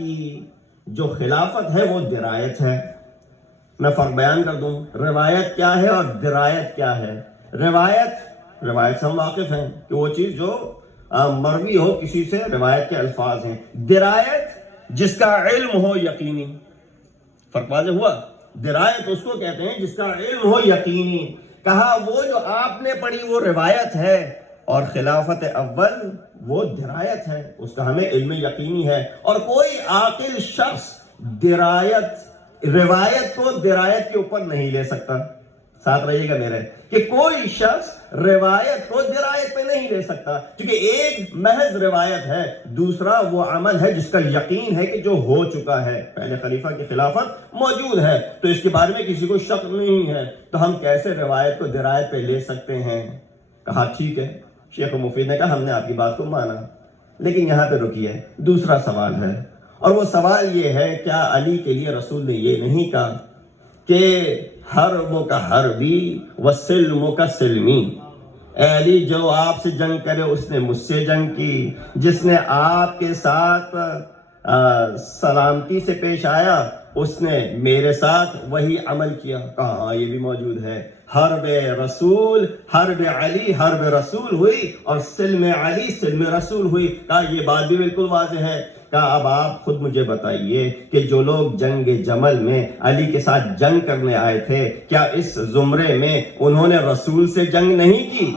کی جو خلافت ہے وہ درایت ہے. میں فرق بیان کر دوں, روایت کیا ہے اور درایت کیا ہے. روایت سے ہم واقف ہیں کہ وہ چیز جو مروی ہو کسی سے, روایت کے الفاظ ہیں. درایت جس کا علم ہو یقینی. فرق واضح ہوا. درایت اس کو کہتے ہیں جس کا علم ہو یقینی. کہا وہ جو آپ نے پڑھی وہ روایت ہے, اور خلافت اول وہ درایت ہے, اس کا ہمیں علم یقینی ہے. اور کوئی عاقل شخص روایت کو درایت کے اوپر نہیں لے سکتا. ساتھ رہیے گا میرے, کہ کوئی شخص روایت کو درایت پہ نہیں لے سکتا, کیونکہ ایک محض روایت ہے, دوسرا وہ عمل ہے جس کا یقین ہے کہ جو ہو چکا ہے. پہلے خلیفہ کی خلافت موجود ہے تو اس کے بارے میں کسی کو شک نہیں ہے, تو ہم کیسے روایت کو درایت پہ لے سکتے ہیں. کہا ٹھیک ہے. شیخ مفید نے کہا ہم نے آپ کی بات کو مانا, لیکن یہاں پہ رکیے, دوسرا سوال ہے. اور وہ سوال یہ ہے, کیا علی کے لیے رسول نے یہ نہیں کہا کہ حرب کا حربی و سلم کا سلمی. اے علی, جو آپ سے جنگ کرے اس نے مجھ سے جنگ کی, جس نے آپ کے ساتھ سلامتی سے پیش آیا اس نے میرے ساتھ وہی عمل کیا. کہاں یہ بھی موجود ہے. حرب رسول, حرب علی حرب رسول ہوئی, اور سلم علی سلم رسول ہوئی. کہا یہ بات بھی بالکل واضح ہے. کہا اب آپ خود مجھے بتائیے کہ جو لوگ جنگ جمل میں علی کے ساتھ جنگ کرنے آئے تھے, کیا اس زمرے میں انہوں نے رسول سے جنگ نہیں کی؟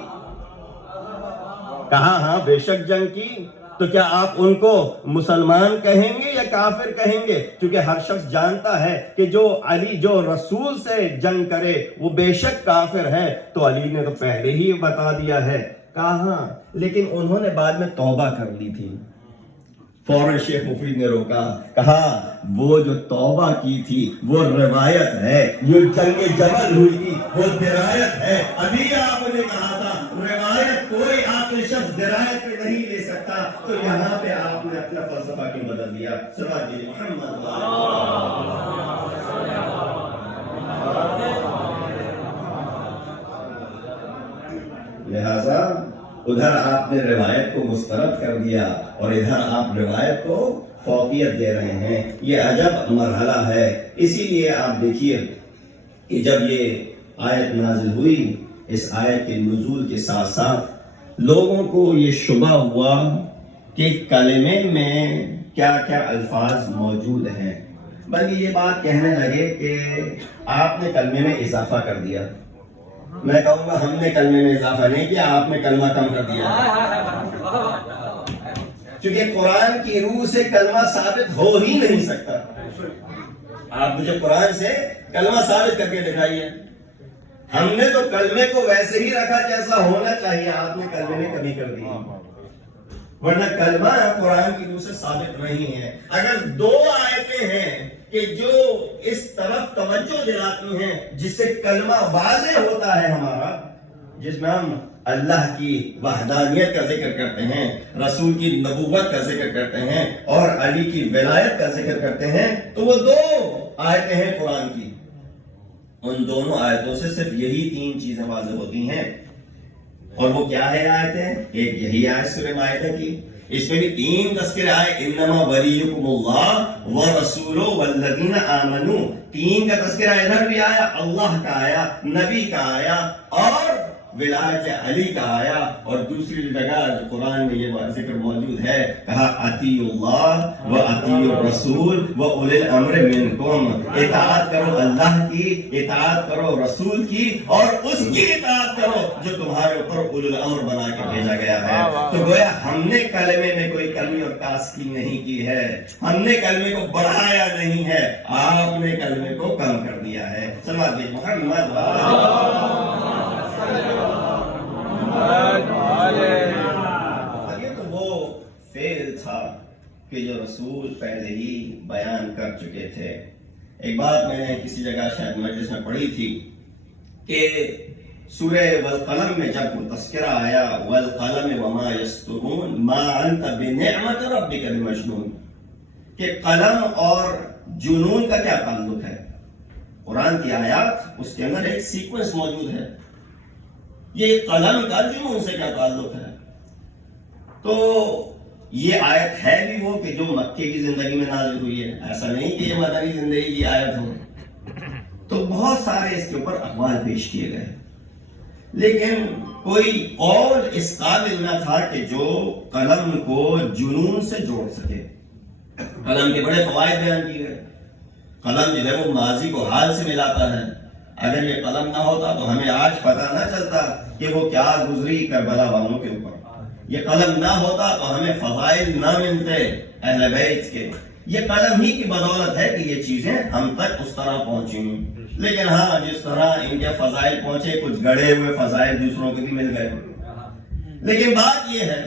کہا ہاں بے شک جنگ کی. تو کیا آپ ان کو مسلمان کہیں گے یا کافر کہیں گے؟ کیونکہ ہر شخص جانتا ہے کہ جو علی جو رسول سے جنگ کرے وہ بے شک کافر ہے. تو علی نے تو پہلے ہی بتا دیا ہے. کہا لیکن انہوں نے بعد میں توبہ کر لی تھی. فوراً شیخ مفید نے روکا, کہا وہ جو توبہ کی تھی وہ روایت ہے, جو جنگ جمل ہوئی تھی وہ درایت ہے. ابھی آپ نے کہا تھا روایت کوئی عاقل شخص درایت پہ نہیں لے سکتا, تو یہاں پہ آپ نے اپنا فلسفہ کیوں بدل دیا؟ سمجھ لیجیے محمد. لہذا ادھر آپ نے روایت کو مسترد کر دیا اور ادھر آپ روایت کو فوقیت دے رہے ہیں. یہ عجب مرحلہ ہے. اسی لیے آپ دیکھیے کہ جب یہ آیت نازل ہوئی, اس آیت کے نزول کے ساتھ ساتھ لوگوں کو یہ شبہ ہوا کہ کلمے میں کیا کیا الفاظ موجود ہیں. بلکہ یہ بات کہنے لگے کہ آپ نے کلمے میں اضافہ کر دیا. میں کہوں گا ہم نے کلمے میں اضافہ نہیں کیا, آپ نے کلمہ کم کر دیا. کیونکہ قرآن کی روح سے کلمہ ثابت ہو ہی نہیں سکتا. آپ مجھے قرآن سے کلمہ ثابت کر کے دکھائیے. ہم نے تو کلمے کو ویسے ہی رکھا جیسا ہونا چاہیے, آپ نے کلمے میں کمی کر دی. ورنہ کلمہ قرآن کی روح سے ثابت نہیں ہے. اگر دو آیتیں ہیں کہ جو اس طرف توجہ دلاتی ہیں جس سے کلمہ واضح ہوتا ہے ہمارا, جس میں ہم اللہ کی وحدانیت کا ذکر کرتے ہیں, رسول کی نبوت کا ذکر کرتے ہیں, اور علی کی ولایت کا ذکر کرتے ہیں, تو وہ دو آیتیں ہیں قرآن کی. ان دونوں آیتوں سے صرف یہی تین چیزیں واضح ہوتی ہیں. اور وہ کیا ہے آیتیں؟ ایک یہی آیت سورہ مائدہ کی, اس میں بھی تین تذکرے آئے, انما ولیکم اللہ ورسولہ والذین آمنوا. تین کا تذکرہ ادھر بھی آیا, اللہ کا آیا, نبی کا آیا, اور ولایت علی کا آیا. اور دوسری جگہ جو قرآن میں یہ ذکر موجود ہے, کہا اطیعوا اللہ و اطیعوا الرسول و اولی الامر منکم. اطاعت کرو اللہ کی, اطاعت کرو رسول کی, اور اس کی اطاعت کرو جو تمہارے اوپر اولی الامر بنا کے بھیجا گیا ہے. تو گویا ہم نے کلمے میں کوئی کمی اور کاستی نہیں کی ہے, ہم نے کلمے کو بڑھایا نہیں ہے, آپ نے کلمے کو کم کر دیا ہے. سمجھ محمد یہ تو وہ فعل تھا کہ جو رسول پہلے ہی بیان کر چکے تھے. ایک بات میں نے کسی جگہ شاید مجلس میں پڑھی تھی کہ سورہ والقلم میں جب تذکرہ آیا والقلم وما یسطرون ما انت بنعمت ربک بمجنون, کہ قلم اور جنون کا کیا تعلق ہے. قرآن کی آیات اس کے اندر ایک سیکوینس موجود ہے, یہ قلم کا جنون سے کیا تعلق ہے. تو یہ آیت ہے بھی وہ کہ جو مکے کی زندگی میں نازل ہوئی ہے، ایسا نہیں کہ یہ مدنی زندگی کی آیت ہو. تو بہت سارے اس کے اوپر اقوال پیش کیے گئے، لیکن کوئی قول اس قابل نہ تھا کہ جو قلم کو جنون سے جوڑ سکے. قلم کے بڑے فوائد بیان کیے گئے. قلم جو ہے وہ ماضی کو حال سے ملاتا ہے. اگر یہ قلم نہ ہوتا تو ہمیں آج پتہ نہ چلتا کہ وہ کیا گزری کربلا والوں کے اوپر. یہ قلم نہ ہوتا تو ہمیں فضائل نہ ملتے اہل بیت کے. یہ قلم ہی کی بدولت ہے کہ یہ چیزیں ہم تک اس طرح پہنچیں. لیکن ہاں جس طرح ان کے فضائل پہنچے، کچھ گڑے ہوئے فضائل دوسروں کو بھی مل گئے. لیکن بات یہ ہے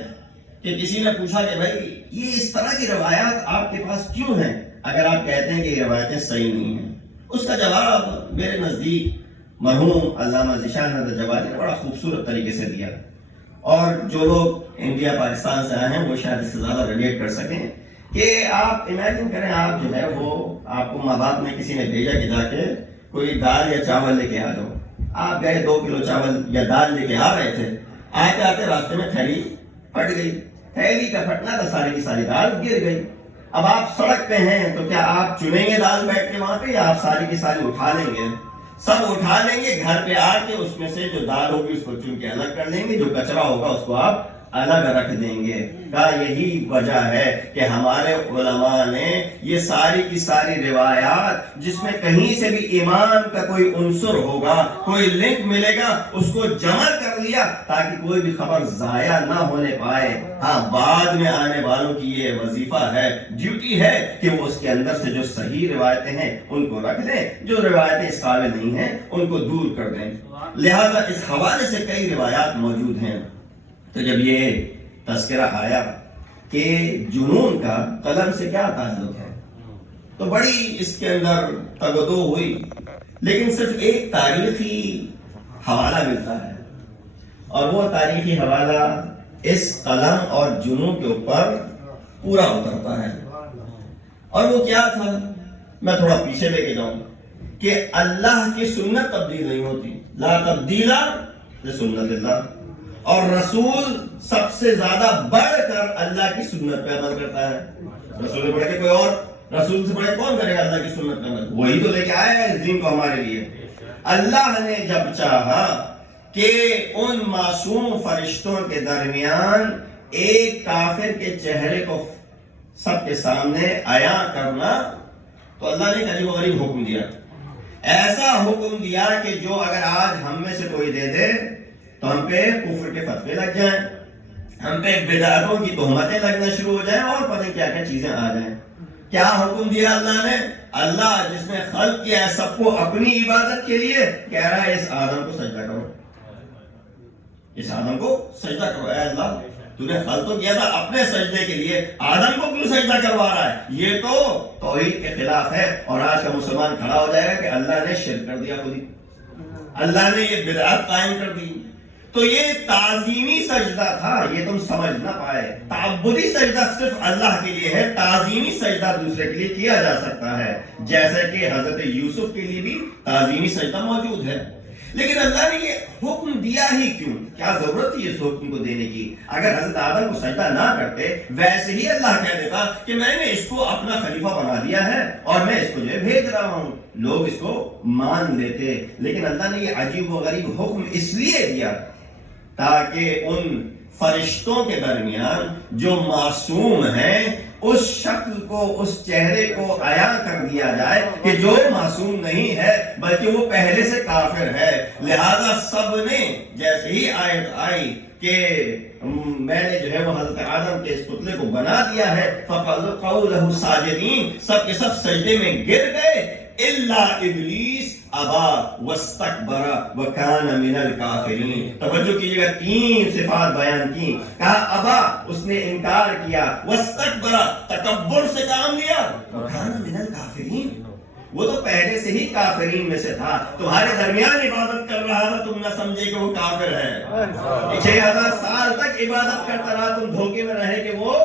کہ کسی نے پوچھا کہ بھائی یہ اس طرح کی روایات آپ کے پاس کیوں ہیں اگر آپ کہتے ہیں کہ یہ روایتیں صحیح نہیں ہیں؟ اس کا جواب میرے نزدیک مرحوم علامہ ذیشان حضرت جوادی نے بڑا خوبصورت طریقے سے دیا، اور جو لوگ انڈیا پاکستان سے آئے ہیں وہ شاید اس سے زیادہ ریلیٹ کر سکیں. کہ آپ امیجن کریں، آپ جو ہے وہ آپ کو ماں باپ نے کسی نے بھیجا کہ جا کے کوئی دال یا چاول لے کے آ جاؤ. آپ گئے 2 کلو چاول یا دال لے کے آ رہے تھے، آتے آتے راستے میں تھیلی پھٹ گئی. تھیلی کا پھٹنا تو ساری کی ساری دال گر گئی. اب آپ سڑک پہ ہیں تو کیا آپ چنیں گے دال بیٹھ کے وہاں پہ، یا آپ ساری کی ساری اٹھا لیں گے؟ سب اٹھا لیں گے، گھر پہ آ کے اس میں سے جو دال ہوگی اس کو چن کے الگ کر لیں گے، جو کچرا ہوگا اس کو آپ الگ رکھ دیں گے. یہی وجہ ہے کہ ہمارے علماء نے یہ ساری کی ساری روایات جس میں کہیں سے بھی ایمان کا کوئی عنصر ہوگا، کوئی لنک ملے گا، اس کو جمع کر لیا تاکہ کوئی بھی خبر ضائع نہ ہونے پائے. ہاں بعد میں آنے والوں کی یہ وظیفہ ہے، ڈیوٹی ہے کہ وہ اس کے اندر سے جو صحیح روایتیں ہیں ان کو رکھ لیں، جو روایتیں اس قابل نہیں ہیں ان کو دور کر دیں. لہذا اس حوالے سے کئی روایات موجود ہیں. تو جب یہ تذکرہ آیا کہ جنون کا قلم سے کیا تعلق ہے تو بڑی اس کے اندر تگدو ہوئی، لیکن صرف ایک تاریخی حوالہ ملتا ہے، اور وہ تاریخی حوالہ اس قلم اور جنون کے اوپر پورا اترتا ہے. اور وہ کیا تھا، میں تھوڑا پیچھے لے کے جاؤں کہ اللہ کی سنت تبدیل نہیں ہوتی، لا تبدیل لسنت اللہ، اور رسول سب سے زیادہ بڑھ کر اللہ کی سنت پہ عمل کرتا ہے. رسول سے بڑھ کے کوئی اور، رسول سے بڑھ کے کون کرے گا اللہ کی سنت پہ عمل؟ وہی تو لے کے آیا ہے اس دین کو ہمارے لیے. اللہ نے جب چاہا کہ ان معصوم فرشتوں کے درمیان ایک کافر کے چہرے کو سب کے سامنے عیاں کرنا، تو اللہ نے ایک عجیب و غریب حکم دیا. ایسا حکم دیا کہ جو اگر آج ہم میں سے کوئی دے دے تو ہم پہ کفر کے فتوے لگ جائیں، ہم پہ بدعتوں کی تہمتیں لگنا شروع ہو جائیں، اور پتہ کیا کیا چیزیں آ جائیں. کیا حکم دیا اللہ نے؟ اللہ جس نے خلق کیا ہے سب کو اپنی عبادت کے لیے، کہہ رہا ہے اس آدم کو سجدہ کرو، اس آدم کو سجدہ کرو. اے اللہ تو نے خلق تو کیا تھا اپنے سجدے کے لیے، آدم کو کیوں سجدہ کروا رہا ہے؟ یہ تو توحید کے خلاف ہے. اور آج کا مسلمان کھڑا ہو جائے گا کہ اللہ نے شرک کر دیا، خود ہی اللہ نے یہ بدعت قائم کر دی. تو یہ تعظیمی سجدہ تھا، یہ تم سمجھ نہ پائے. تعبدی سجدہ صرف اللہ کے لیے ہے، تعظیمی سجدہ دوسرے کے لیے کیا جا سکتا ہے، جیسے کہ حضرت یوسف کے لیے بھی تعظیمی سجدہ موجود ہے. لیکن اللہ نے یہ حکم دیا ہی کیوں؟ کیا ضرورت تھی اس حکم کو دینے کی؟ اگر حضرت آدم کو سجدہ نہ کرتے، ویسے ہی اللہ کہہ دیتا کہ میں نے اس کو اپنا خلیفہ بنا دیا ہے اور میں اس کو جو ہے بھیج رہا ہوں، لوگ اس کو مان لیتے. لیکن اللہ نے یہ عجیب و غریب حکم اس لیے دیا تاکہ ان فرشتوں کے درمیان جو معصوم ہیں اس شکل کو، اس چہرے کو عیاں کر دیا جائے کہ جو معصوم نہیں ہے بلکہ وہ پہلے سے کافر ہے. لہذا سب نے جیسے ہی آیت آئی کہ میں نے جو ہے وہ حضرت آدم کے اس پتلے کو بنا دیا ہے، فَقَوْا لَهُ سَاجِدِينَ، سب کے سب سجدے میں گر گئے، الا ابلیس ابا واستکبر وکان من الکافرین. توجہ کیجیے گا، 3 صفات بیان کی. کہا ابا، اس نے انکار کیا، واستکبر، تکبر سے کام لیا، وکان من الکافرین، وہ تو پہلے سے ہی کافرین میں سے تھا، تمہارے درمیان عبادت کر رہا تھا، تم نہ سمجھے کہ وہ کافر ہے. 6000 سال تک عبادت کرتا رہا، تم دھوکے میں رہے کہ وہ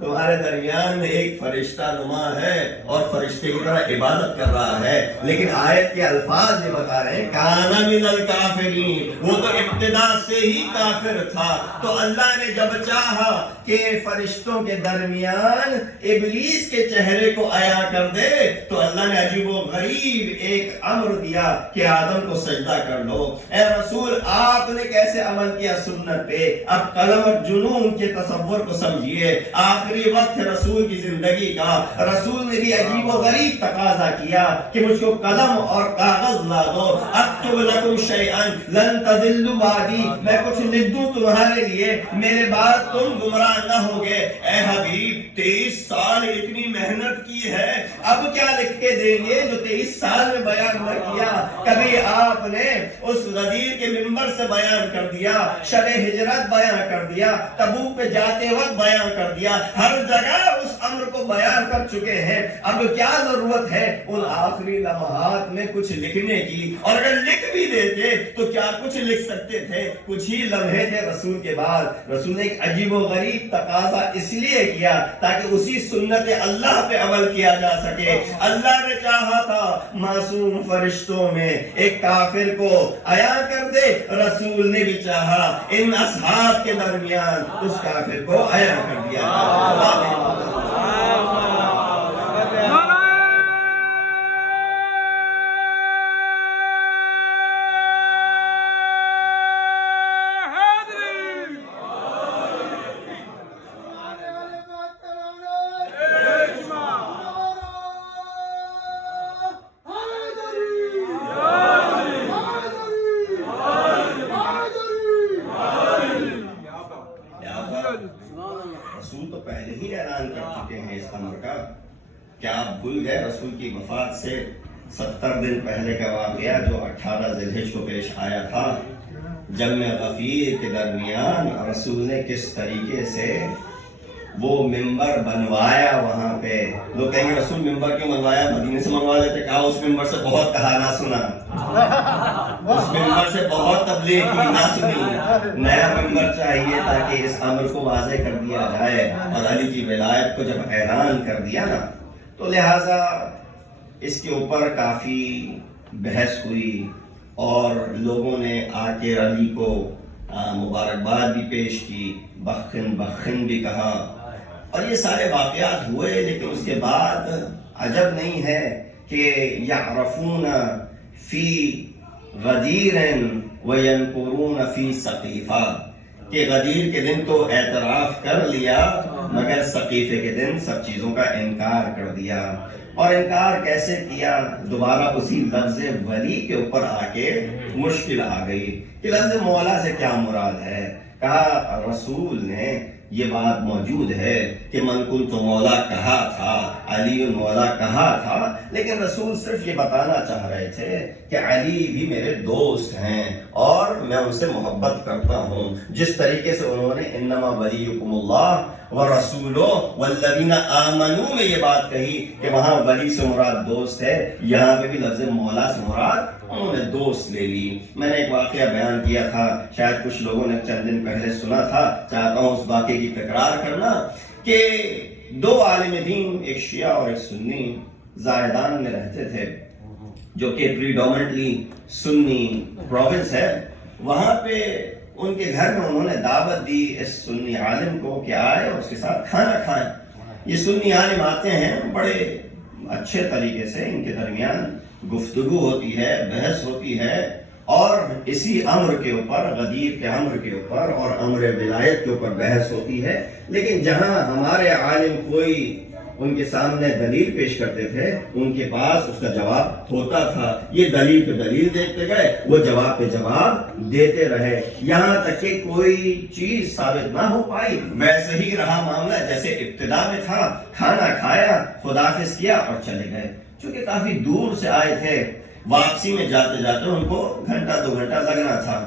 تمہارے درمیان میں ایک فرشتہ نما ہے اور فرشتے کی طرح عبادت کر رہا ہے، لیکن آیت کے الفاظ یہ بتا رہے ہیں کان من الکافرین، وہ تو ابتدا سے ہی کافر تھا۔ تو اللہ نے جب چاہا کہ فرشتوں کے درمیان ابلیس کے چہرے کو عیاں کر دے تو اللہ نے عجیب و غریب ایک امر دیا کہ آدم کو سجدہ کر لو۔ اے رسول آپ نے کیسے عمل کیا سنت پہ؟ اب قلم اور جنون کے تصور کو سمجھیے، آخری وقت رسول کی زندگی کا، رسول نے بھی عجیب و غریب تقاضا کیا کہ مجھ کو قلم اور کاغذ لا دو، اکتب لکم شیئا لن تضلوا بعدی، میں کچھ لکھ دوں تمہارے لیے، میرے بعد تم گمراہ نہ ہوگے۔ اے حبیب 23 سال اتنی محنت کی ہے، اب کیا لکھ کے دیں گے جو 23 سال میں بیان نہ کیا؟ کبھی آپ نے اس غدیر کے منبر سے بیان کر دیا، شب ہجرت بیان کر دیا، تبوک پہ جاتے وقت بیان کر دیا، ہر جگہ اس امر کو بیان کر چکے ہیں۔ اب کیا ضرورت ہے ان آخری لمحات میں کچھ لکھنے کی؟ اور اگر لکھ بھی دیتے تو کیا کچھ لکھ سکتے تھے؟ کچھ ہی لمحے تھے رسول کے بعد۔ رسول نے ایک عجیب و غریب تقاضا اس لیے کیا تاکہ اسی سنت اللہ پہ عمل کیا جا سکے۔ اللہ نے چاہا تھا معصوم فرشتوں میں ایک کافر کو عیاں کر دے، رسول نے بھی چاہا ان اصحاب کے درمیان اس کافر کو عیاں کر دیا۔ رسول تو پہلے ہی اعلان کر چکے ہیں اس امر کا۔ کیا آپ بھول گئے رسول کی وفات سے 70 دن پہلے کا واقعہ جو 18 ذی الحجہ کو پیش آیا تھا؟ جنگ غفیر کے درمیان رسول نے کس طریقے سے وہ ممبر بنوایا وہاں پہ۔ لوگ کہیں گے رسول ممبر کیوں بنوایا؟ مدینے سے منگوا لیتے۔ کہا اس ممبر سے بہت کہا نہ سنا، اس ممبر سے بہت تبلیغ کی نہ سنی، نیا ممبر چاہیے تاکہ اس امر کو واضح کر دیا جائے۔ اور علی کی ولایت کو جب اعلان کر دیا نا تو لہٰذا اس کے اوپر کافی بحث ہوئی اور لوگوں نے آ کے علی کو مبارکباد بھی پیش کی، بخن بخن بھی کہا، اور یہ سارے واقعات ہوئے۔ لیکن اس کے بعد عجب نہیں ہے کہ یعرفون فی غدیر وینکرون فی سقیفہ، کہ غدیر کے دن تو اعتراف کر لیا مگر سقیفے کے دن سب چیزوں کا انکار کر دیا۔ اور انکار کیسے کیا؟ دوبارہ اسی لفظ ولی کے اوپر آ کے مشکل آ گئی کہ لفظ مولا سے کیا مراد ہے۔ کہا رسول نے یہ بات موجود ہے کہ من کنت مولا کہا تھا، علی مولا کہا تھا، لیکن رسول صرف یہ بتانا چاہ رہے تھے کہ علی بھی میرے دوست ہیں اور میں ان سے محبت کرتا ہوں۔ جس طریقے سے انہوں نے انما ولیکم اللہ ورسولہ والذین آمنوا میں یہ بات کہی کہ وہاں ولی سے مراد دوست ہے، یہاں پہ بھی لفظ مولا سے مراد انہوں نے دوست لے لی۔ میں نے ایک واقعہ بیان کیا تھا، شاید کچھ لوگوں نے چند دن پہلے سنا تھا، چاہتا ہوں اس واقعے کی تکرار کرنا، کہ 2 عالم دین، ایک شیعہ اور ایک سنی، زاہدان میں رہتے تھے جو کہ پریڈومنٹلی سنی پروونس ہے۔ وہاں پہ ان کے گھر میں انہوں نے دعوت دی اس سنی عالم کو کہ آئے اور اس کے ساتھ کھانا کھائیں۔ یہ سنی عالم آتے ہیں، بڑے اچھے طریقے سے ان کے درمیان گفتگو ہوتی ہے، بحث ہوتی ہے، اور اسی امر کے اوپر، غدیر کے امر کے اوپر اور امر ولایت کے اوپر بحث ہوتی ہے۔ لیکن جہاں ہمارے عالم کوئی ان کے سامنے دلیل پیش کرتے تھے، ان کے پاس اس کا جواب ہوتا تھا۔ یہ دلیل پہ دلیل دیتے گئے، وہ جواب پہ جواب دیتے رہے، یہاں تک کہ کوئی چیز ثابت نہ ہو پائی۔ ویسے ہی رہا معاملہ جیسے ابتدا میں تھا، کھانا کھایا، خداحافظ کیا اور چلے گئے۔ چونکہ کافی دور سے آئے تھے، واپسی میں جاتے جاتے ان کو 1-2 گھنٹہ لگنا تھا۔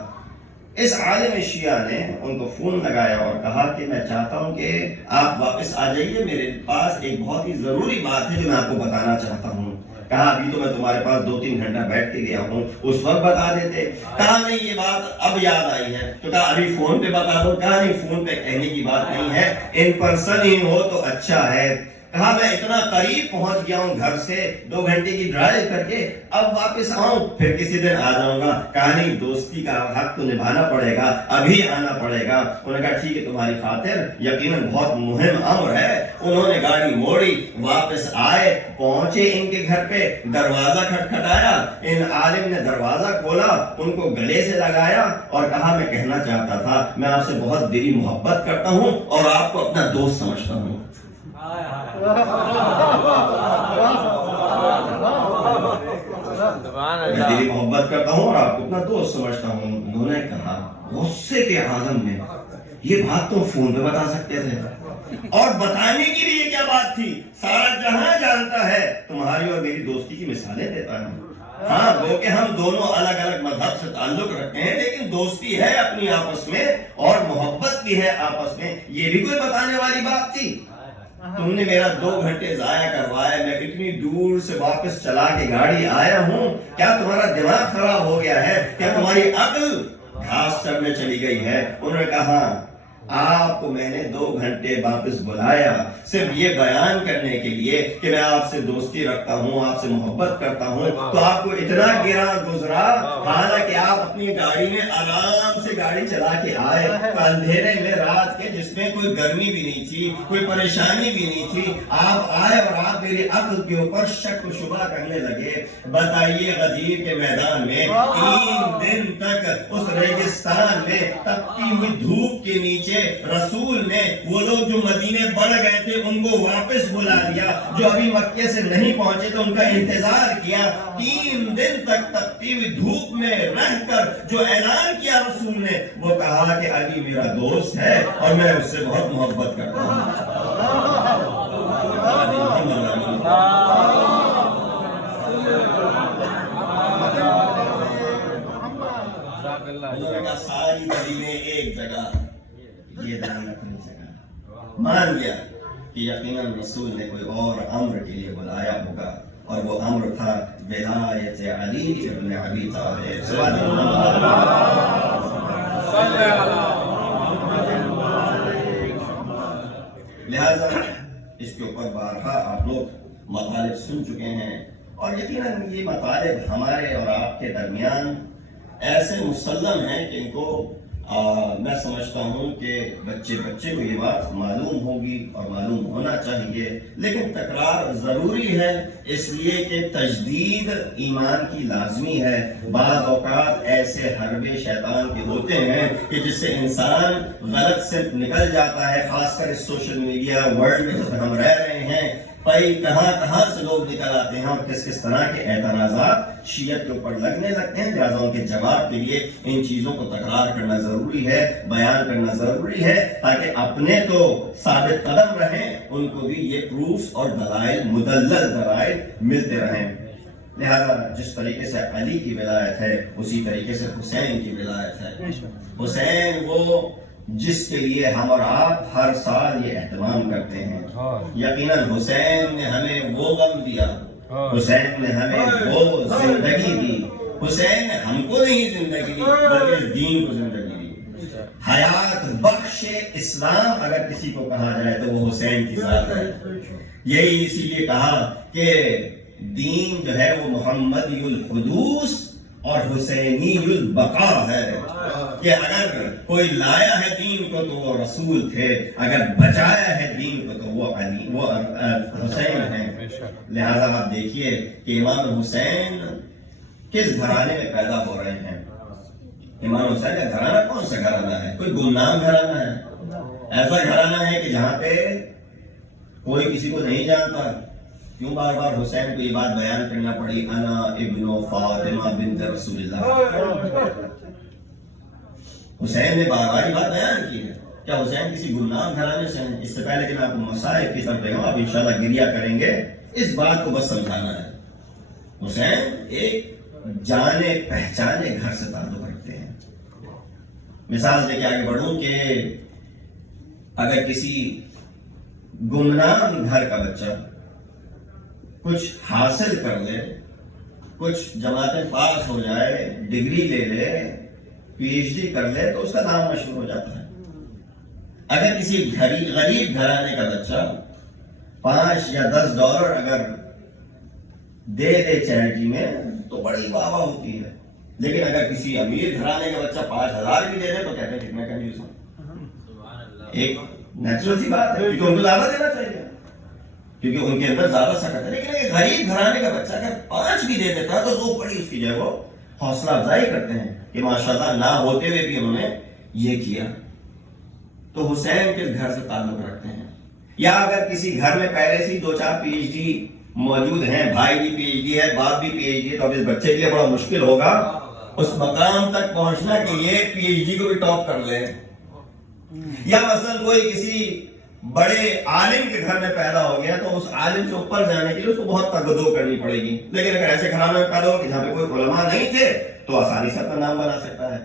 اس عالم شیعہ نے ان کو فون لگایا اور کہا کہ میں چاہتا ہوں کہ آپ واپس آ جائیے، میرے پاس ایک بہت ہی ضروری بات ہے جو میں آپ کو بتانا چاہتا ہوں۔ کہا ابھی تو میں تمہارے پاس 2-3 گھنٹہ بیٹھ کے گیا ہوں، اس وقت بتا دیتے۔ کہا نہیں، یہ بات اب یاد آئی ہے، تو کہا ابھی فون پہ بتا دو۔ کہا نہیں، فون پہ کہنے کی بات نہیں ہے، ان پرسن ہی ہو تو اچھا ہے۔ کہا میں اتنا قریب پہنچ گیا ہوں گھر سے، 2 گھنٹے کی ڈرائیو کر کے، اب واپس آؤں پھر کسی دن آ جاؤں گا۔ کہا نہیں، دوستی کا حق تو نبھانا پڑے گا، ابھی آنا پڑے گا۔ انہوں نے کہا ٹھیک ہے، تمہاری خاطر یقیناً بہت مہم امر ہے۔ انہوں نے گاڑی موڑی، واپس آئے، پہنچے ان کے گھر پہ، دروازہ کھٹکھٹایا، ان عالم نے دروازہ کھولا، ان کو گلے سے لگایا اور کہا میں کہنا چاہتا تھا، میں آپ سے بہت دلی محبت کرتا ہوں اور آپ کو اپنا دوست سمجھتا ہوں۔ میں دلی محبت کرتا ہوں اور آپ کو اپنا دوست سمجھتا ہوں۔ انہوں نے کہا غصے کے عالم میں، یہ بات تو فون پہ بتا سکتے تھے، اور بتانے کے لیے کیا بات تھی؟ سارا جہاں جانتا ہے تمہاری اور میری دوستی کی مثالیں دیتا ہے۔ ہاں، وہ کہ ہم دونوں الگ الگ مذہب سے تعلق رکھتے ہیں، لیکن دوستی ہے اپنی آپس میں اور محبت بھی ہے آپس میں، یہ بھی کوئی بتانے والی بات تھی؟ تم نے میرا 2 گھنٹے ضائع کروائے، میں اتنی دور سے واپس چلا کے گاڑی آیا ہوں، کیا تمہارا دماغ خراب ہو گیا ہے؟ کیا تمہاری عقل گھاس چرنے چلی گئی ہے؟ انہوں نے کہا آپ کو میں نے 2 گھنٹے واپس بلایا صرف یہ بیان کرنے کے لیے کہ میں آپ سے دوستی رکھتا ہوں، آپ سے محبت کرتا ہوں، تو آپ کو اتنا گرا گزرا، حالانکہ آپ اپنی گاڑی میں آرام سے گاڑی چلا کے آئے اندھیرے میں رات کے، جس میں کوئی گرمی بھی نہیں تھی، کوئی پریشانی بھی نہیں تھی، آپ آئے اور آپ میری عقل کے اوپر شک و شبہ کرنے لگے۔ بتائیے غدیر کے میدان میں 3 دن تک اس ریگستان میں تپتی ہوئی دھوپ کے نیچے رسول نے وہ لوگ جو مدینے بڑھ گئے تھے ان کو واپس بلا لیا، جو ابھی مکے سے نہیں پہنچے تو ان کا انتظار کیا، 3 دن تک تپتی ہوئی دھوپ میں رہ کر جو اعلان کیا رسول نے، وہ کہا کہ علی میرا دوست ہے اور میں اس سے بہت محبت کرتا ہوں۔ ساری دلیلیں ایک جگہ، یہ دھیان رکھنی چاہیے۔ مان گیا کہ یقیناً رسول نے کوئی اور امر کے لیے بلایا ہوگا، اور وہ امر تھا ولایت علی ابن ابی طالب۔ سبحان اللہ۔ لہذا اس کے اوپر بارہا آپ لوگ مطالب سن چکے ہیں، اور یقیناً یہ مطالب ہمارے اور آپ کے درمیان ایسے مسلم ہیں کہ ان کو میں سمجھتا ہوں کہ بچے کو یہ بات معلوم ہوگی اور معلوم ہونا چاہیے، لیکن تکرار ضروری ہے، اس لیے کہ تجدید ایمان کی لازمی ہے۔ بعض اوقات ایسے حربے شیطان کے ہوتے ہیں کہ جس سے انسان غلط سے نکل جاتا ہے، خاص کر اس سوشل میڈیا ورلڈ میں جس میں ہم رہ رہے ہیں، بھائی کہاں سے لوگ نکل آتے ہیں اور کس طرح کے اعتراضات شیعت کے اوپر لگنے لگتے ہیں۔ لہٰذا ان کے جواب کے لیے ان چیزوں کو تکرار کرنا ضروری ہے، بیان کرنا ضروری ہے، تاکہ اپنے تو ثابت قدم رہیں، ان کو بھی یہ پروفز اور دلائل، مدلل دلائل ملتے رہیں۔ لہذا جس طریقے سے علی کی ولایت ہے، اسی طریقے سے حسین کی ولایت ہے۔ حسین وہ جس کے لیے ہم اور آپ ہر سال یہ اہتمام کرتے ہیں۔ یقیناً حسین نے ہمیں وہ غم دیا، حسین نے ہمیں وہ زندگی دی، حسین نے ہم کو نہیں زندگی دی بلکہ اس دین کو زندگی دی۔ حیات بخش اسلام اگر کسی کو کہا جائے تو وہ حسین کی ذات ہے۔ یہی اسی لیے کہا کہ دین جو ہے وہ محمدی الحدوث اور حسینی البقا ہے، کہ اگر کوئی لایا ہے دین کو تو وہ رسول تھے، اگر بچایا ہے دین کو تو وہ علی، وہ حسین ہیں۔ لہذا آپ دیکھیے کہ امام حسین کس گھرانے میں پیدا ہو رہے ہیں۔ امام حسین کا گھرانہ کون سا گھرانہ ہے؟ کوئی گمنام گھرانہ ہے؟ ایسا گھرانہ ہے کہ جہاں پہ کوئی کسی کو نہیں جانتا؟ کیوں بار بار حسین کو یہ بات بیان کرنا پڑی، انا ابن فاطمہ بنت رسول اللہ؟ حسین نے بار بار یہ بات بیان کی ہے۔ کیا حسین کسی گمنام گھرانے سے ہیں؟ اس سے پہلے کہ میں آپ کو مصائب کی طرف لے جاؤں، آپ انشاءاللہ گریہ کریں گے، اس بات کو بس سمجھانا ہے۔ حسین ایک جانے پہچانے گھر سے تعلق رکھتے ہیں، مثال دے کے آگے بڑھوں کہ اگر کسی گمنام گھر کا بچہ کچھ حاصل کر لے، کچھ جماعتیں پاس ہو جائے، ڈگری لے لے، پی ایچ ڈی کر لے، تو اس کا نام مشہور ہو جاتا ہے۔ اگر کسی غریب گھرانے کا بچہ 5 یا 10 ڈالر اگر دے دے چیریٹی میں تو بڑی واہ واہ ہوتی ہے، لیکن اگر کسی امیر گھرانے کا بچہ 5,000 بھی دے دے تو کہتے ہیں کتنا کنجوس ہے۔ ایک نیچرل سی بات ہے، کیونکہ ان کو زیادہ دینا چاہیے، کیونکہ ان کے اندر زیادہ سخت ہے۔ لیکن ایک غریب گھرانے کا بچہ اگر 5 بھی دے دیتا ہے تو وہ بڑی اس کی جو ہے وہ حوصلہ افزائی کرتے ہیں کہ ماشاءاللہ نہ ہوتے ہوئے بھی انہوں نے یہ کیا۔ تو حسین کس گھر سے تعلق رکھتے ہیں؟ یا اگر کسی گھر میں پہلے سے 2-4 پی ایچ ڈی موجود ہیں، بھائی بھی پی ایچ ڈی ہے، باپ بھی پی ایچ ڈی ہے، تو اب اس بچے کے لیے بڑا مشکل ہوگا اس مقام تک پہنچنا کہ یہ پی ایچ ڈی کو بھی ٹاپ کر لے۔ یا مثلا کوئی کسی بڑے عالم کے گھر میں پیدا ہو گیا تو اس عالم سے اوپر جانے کے لیے اس کو بہت تگدو کرنی پڑے گی، لیکن اگر ایسے گھرانے میں پیدا ہو کہ جہاں پہ کوئی علماء نہیں تھے تو آسانی سے اپنا نام بنا سکتا ہے۔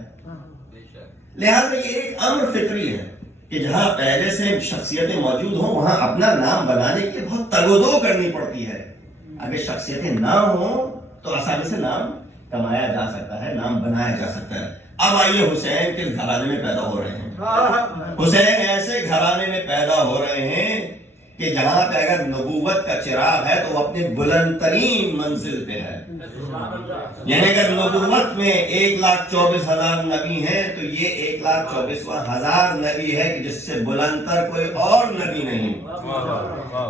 لہٰذا یہ ایک امر فطری ہے کہ جہاں پہلے سے شخصیتیں موجود ہوں وہاں اپنا نام بنانے کے لیے بہت تگدو کرنی پڑتی ہے۔ اگر شخصیتیں نہ ہوں تو آسانی سے نام کمایا جا سکتا ہے، نام بنایا جا سکتا ہے۔ اب آئیے حسین کس گھرانے میں پیدا ہو رہے ہیں؟ حسین ایسے گھرانے میں پیدا ہو رہے ہیں کہ جہاں پہ اگر نبوت کا چراغ ہے تو وہ اپنے بلند ترین منزل پہ ہے۔ یعنی اگر نبوت میں 1,24,000 نبی ہیں تو یہ 1,24,000 نبی ہے کہ جس سے بلند تر کوئی اور نبی نہیں۔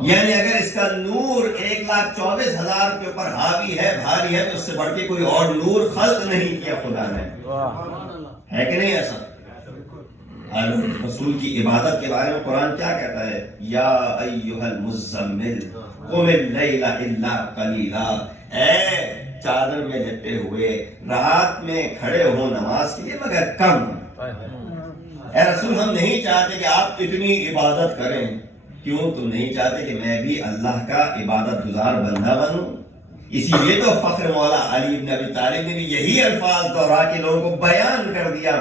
یعنی اگر اس کا نور 1,24,000 کے اوپر حاوی ہے، بھاری ہے، تو اس سے بڑھ کے کوئی اور نور خلق نہیں کیا خدا نے، ہے کہ نہیں ایسا؟ رسول کی عبادت کے بارے میں قرآن کیا کہتا ہے؟ یا ایھا المزمل قم اللیل الا قلیلا، اے چادر میں لپٹے ہوئے رات میں کھڑے ہو نماز کے لیے مگر کم۔ اے رسول ہم نہیں چاہتے کہ آپ اتنی عبادت کریں، کیوں تم نہیں چاہتے کہ میں بھی اللہ کا عبادت گزار بندہ بنوں؟ اسی لیے تو فخر مولا علی بن ابی طالب نے بھی یہی الفاظ دوہرا کے لوگوں کو بیان کر دیا،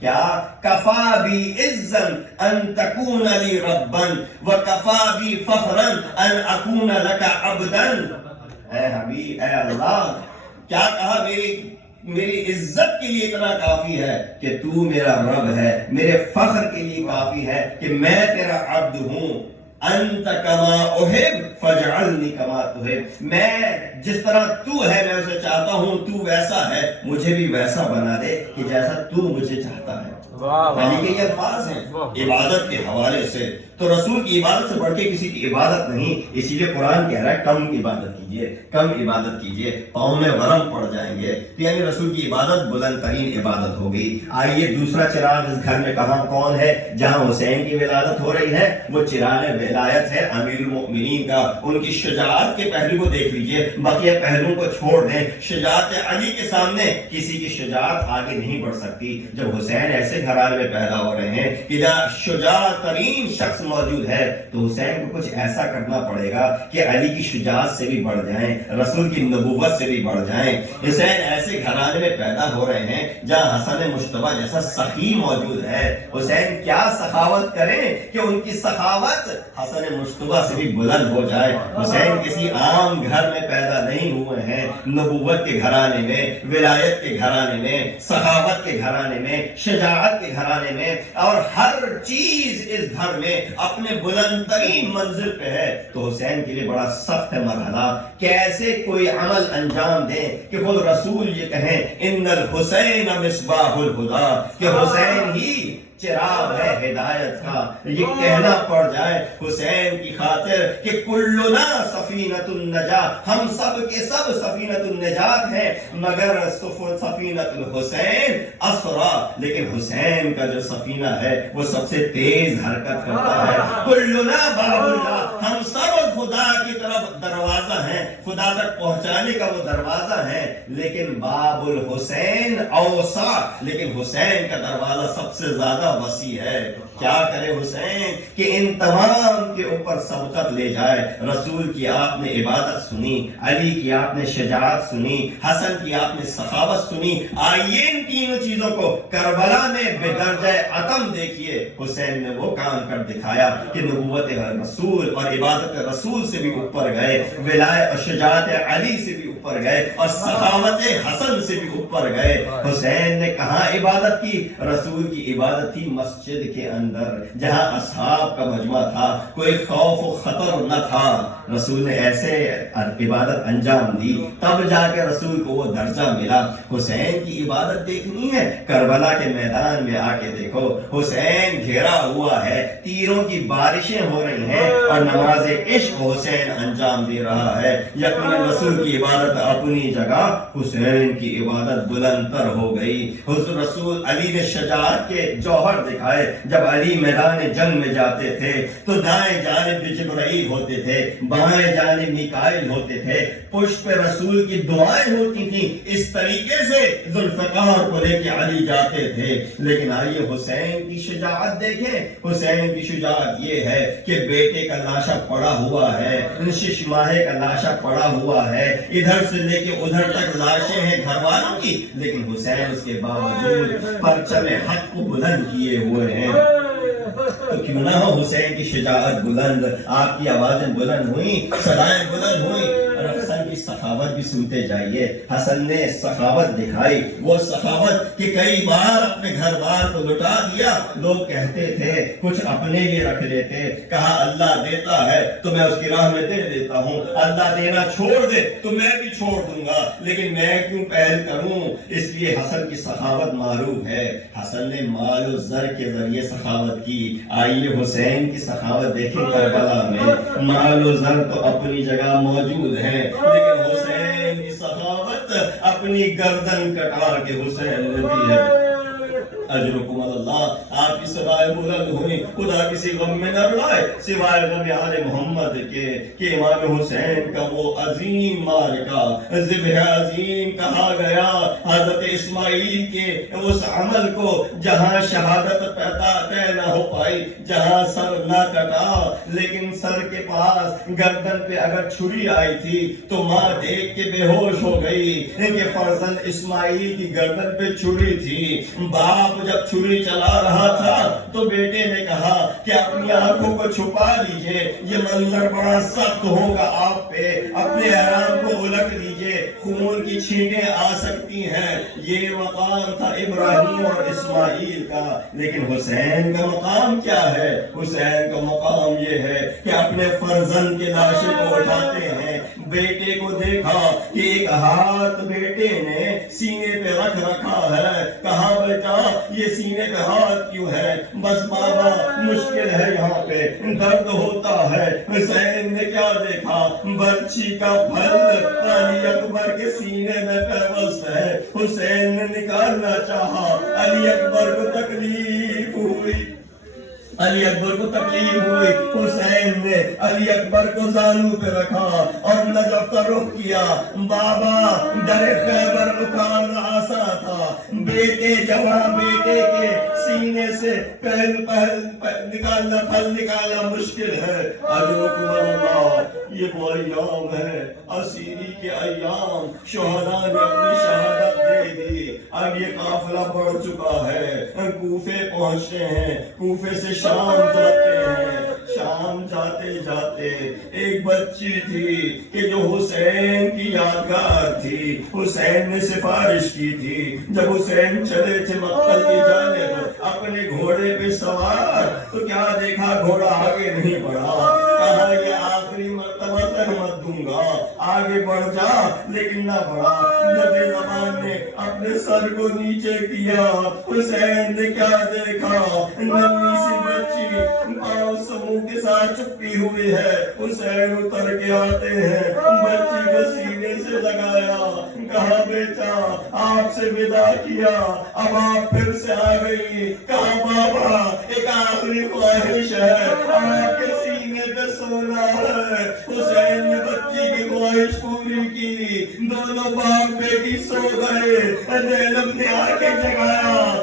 کیا کفا بی عزن ان تکون لی ربن وکفا بی فخرا ان اکون لک عبدا۔ اے حبیب، اے اللہ، کیا کہا میری عزت کے لیے اتنا کافی ہے کہ تو میرا رب ہے، میرے فخر کے لیے کافی ہے کہ میں تیرا عبد ہوں۔ انت کما احب فاجعلنی کما تحب، میں جس طرح تو ہے میں اسے چاہتا ہوں، تو ویسا ہے مجھے بھی ویسا بنا دے کہ جیسا تو مجھے چاہتا ہے۔ یعنی کہ یہ الفاظ ہیں عبادت کے حوالے سے۔ تو رسول کی عبادت سے بڑھ کے کسی کی عبادت نہیں، اسی لیے قرآن کہہ رہا ہے کم عبادت کیجئے، کم عبادت کیجئے، پاؤں میں ورم پڑ جائیں گے۔ تو یعنی رسول کی عبادت بلند ترین عبادت ہو گئی۔ آئیے دوسرا چراغ اس گھر میں کہاں کون ہے جہاں حسین کی ولادت ہو رہی ہے؟ وہ چراغ ولایت ہے امیر المؤمنین کا۔ ان کی شجاعت کے پہلو کو دیکھ لیجئے، بقیہ پہلوؤں کو چھوڑ دیں، شجاعت علی کے سامنے کسی کی شجاعت آگے نہیں بڑھ سکتی۔ جب حسین ایسے گھرانے میں پیدا ہو رہے ہیں کہ جہاں شجاع ترین شخص موجود ہے تو حسین کو کچھ ایسا کرنا پڑے گا کہ علی کی شجاعت سے بھی بڑھ جائیں، رسول کی نبوت سے بھی بڑھ جائیں۔ حسین ایسے گھرانے میں پیدا ہو رہے ہیں جہاں حسن مجتبیٰ جیسا سخی موجود ہے۔ حسین کیا سخاوت کریں کہ ان کی سخاوت حسن مجتبیٰ سے بھی بلند ہو جائے۔ حسین کسی عام گھر میں پیدا نہیں ہوئے ہیں، نبوت کے گھرانے میں، ولایت کے گھرانے میں، سخاوت کے گھرانے میں، شجاعت کے گھرانے میں، اور ہر چیز اس گھر میں اپنے بلند ترین منزل پہ ہے۔ تو حسین کے لیے بڑا سخت مرحلہ، کیسے کوئی عمل انجام دیں کہ خود رسول یہ کہیں ان الحسین مصباح الہدی، کہ حسین ہی چراغ ہے ہدایت کا۔ یہ کہنا پڑ جائے حسین کی خاطر کہ کلنا سفینۃ النجات، ہم سب کے سب سفینۃ النجات ہیں مگر سفینۃ الحسین اسرا، لیکن حسین کا جو سفینہ ہے وہ سب سے تیز حرکت کرتا ہے۔ کلنا باب اللہ، ہم سب خدا کی طرف دروازہ ہیں، خدا تک پہنچانے کا وہ دروازہ ہے، لیکن باب الحسین اوسع، لیکن حسین کا دروازہ سب سے زیادہ وسیع ہے۔ کیا کرے حسین کہ ان تمام کے اوپر سبقت لے جائے. رسول کی آپ نے عبادت سنی، علی کی آپ نے شجاعت سنی، حسن کی آپ نے سخاوت سنی. آئیے ان تینوں چیزوں کو کربلا میں بدرجہ اتم دیکھیے. حسین نے وہ کام کر دکھایا کہ نبوت رسول اور عبادت رسول سے بھی اوپر گئے، ولایت اور شجاعت علی سے بھی اوپر گئے، اور سخاوت حسن سے بھی اوپر گئے. حسین نے کہاں عبادت کی؟ رسول کی عبادت تھی مسجد کے اندر، جہاں اصحاب کا مجمع تھا، کوئی خوف و خطر نہ تھا. رسول نے ایسے عبادت انجام دی، تب جا کے رسول کو وہ درجہ ملا. حسین کی عبادت دیکھنی ہے، کربلا کے میدان میں آ کے دیکھو. حسین گھیرا ہوا ہے، تیروں کی بارشیں ہو رہی ہیں، اور نماز عشق حسین انجام دے رہا ہے. یقیناً رسول کی عبادت اپنی جگہ، حسین کی عبادت بلند تر ہو گئی. حضور رسول علی نے شجاعت کے جوہر دکھائے. جب علی میدان جنگ میں جاتے تھے تو دائیں جانب جبرائیل ہوتے تھے، بائیں جانب میکائیل ہوتے تھے، پشت پہ رسول کی دعائیں ہوتی تھیں. اس طریقے سے ذوالفقار کو لے کے علی جاتے تھے. لیکن آئیے حسین کی شجاعت دیکھیں. حسین کی شجاعت یہ ہے کہ بیٹے کا لاشا پڑا ہوا ہے، شش ماہے کا لاشا پڑا ہوا ہے، ادھر سے لے کے ادھر تک لاشیں ہیں گھر والوں کی، لیکن حسین اس کے باوجود پرچم حق کو بلند کیے ہوئے ہیں. تو کیوں نہ ہو حسین کی شجاعت بلند، آپ کی آوازیں بلند ہوئیں، صدائیں بلند ہوئیں. اور حسن کی سخاوت بھی سنتے جائیے. حسن نے سخاوت دکھائی، وہ سخاوت کہ کئی بار اپنے گھر بار کو لٹا دیا. لوگ کہتے تھے کچھ اپنے لیے رکھ لیتے، کہا اللہ دیتا ہے تو میں اس کی راہ میں دے دیتا ہوں، اللہ دینا چھوڑ دے تو میں بھی چھوڑ دوں گا، لیکن میں کیوں پہل کروں. اس لیے حسن کی سخاوت معروف ہے. حسن نے مال و زر کے ذریعے سخاوت کی. آئیے حسین کی سخاوت دیکھیں کربلا میں. مال و زر تو اپنی جگہ موجود ہیں، لیکن حسین کی سخاوت اپنی گردن کٹا کے حسین نے دی ہے. اجرکم اللہ. آپ کی صدائیں بلند ہوئی، خدا کسی غم میں نہ رلائے سوائے غم آل محمد کے، کہ امام حسین کا وہ عظیم مارکہ، ذبح عظیم کہا گیا حضرت اسماعیل کے اس عمل کو جہاں شہادت طے نہ ہو پائی، جہاں سر نہ کٹا، لیکن سر کے پاس گردن پہ اگر چھری آئی تھی تو ماں دیکھ کے بے ہوش ہو گئی کہ فرزند اسماعیل کی گردن پہ چھری تھی. باپ جب چھری چلا رہا تھا تو بیٹے نے کہا کہ اپنی آنکھوں کو چھپا لیجئے، یہ منظر بڑا سخت ہوگا آپ پہ، اپنے احرام کو الٹ لیجئے، خون کی چھینٹیں آ سکتی ہیں. یہ مقام تھا ابراہیم اور اسماعیل کا. لیکن حسین کا مقام کیا ہے؟ حسین کا مقام یہ ہے کہ اپنے فرزند کے لاشے کو اٹھاتے ہیں. بیٹے کو دیکھا کہ ایک ہاتھ بیٹے نے سینے پہ رکھ رکھا ہے، کہا بیٹا یہ سینے پہ ہاتھ کیوں ہے؟ بس بابا مشکل ہے، یہاں پہ درد ہوتا ہے. حسین نے کیا دیکھا؟ برچھی کا پھل علی اکبر کے سینے میں پیوست ہے. حسین نے نکالنا چاہا، علی اکبر کو تکلیف ہوئی، علی اکبر کو تکلیف ہوئی. حسین نے علی اکبر کو زانو پہ رکھا اور نجف کا رخ کیا. بابا در خیبر اکھاڑنا آسان تھا، بیٹے جوان بیٹے کے سینے سے پہل نکالنا، پھل نکالنا مشکل ہے. اجرکم اللہ. یہ وہ ایام ہے، اسیری کے ایام، شہداء نے اپنی شہادت دے دی. اب یہ قافلہ بڑھ چکا ہے، کوفے پہنچتے ہیں، کوفے سے شام جاتے ہیں. شام جاتے جاتے ایک بچی تھی کہ جو حسین کی یادگار تھی. حسین نے سفارش کی تھی جب حسین چلے تھے مقتل کی جانب اپنے گھوڑے پہ سوار، تو کیا دیکھا؟ گھوڑا آگے نہیں بڑھا. کہا یہ آخری مرتبہ تہمت دوں گا، آگے بڑھ جا، لیکن نہ بڑھا. نبی زمان نے اپنے سر کو نیچے کیا. حسین نے کیا دیکھا؟ ننھی سی بچی پاؤں سموں کے ساتھ چپکی ہوئی ہے. حسین اتر کے آتے ہیں، بچی کو سینے سے لگایا، کہا بیٹا آپ سے ودا کیا، اب آپ پھر سے آ گئی. کہا بابا ایک آخری خواہش ہے، آپ کے سینے پہ سونا ہے. حسین نے بچی کی خواہش پوری کی. دونوں باپ بیٹی سو گئے. زینب نے آ کے جگایا.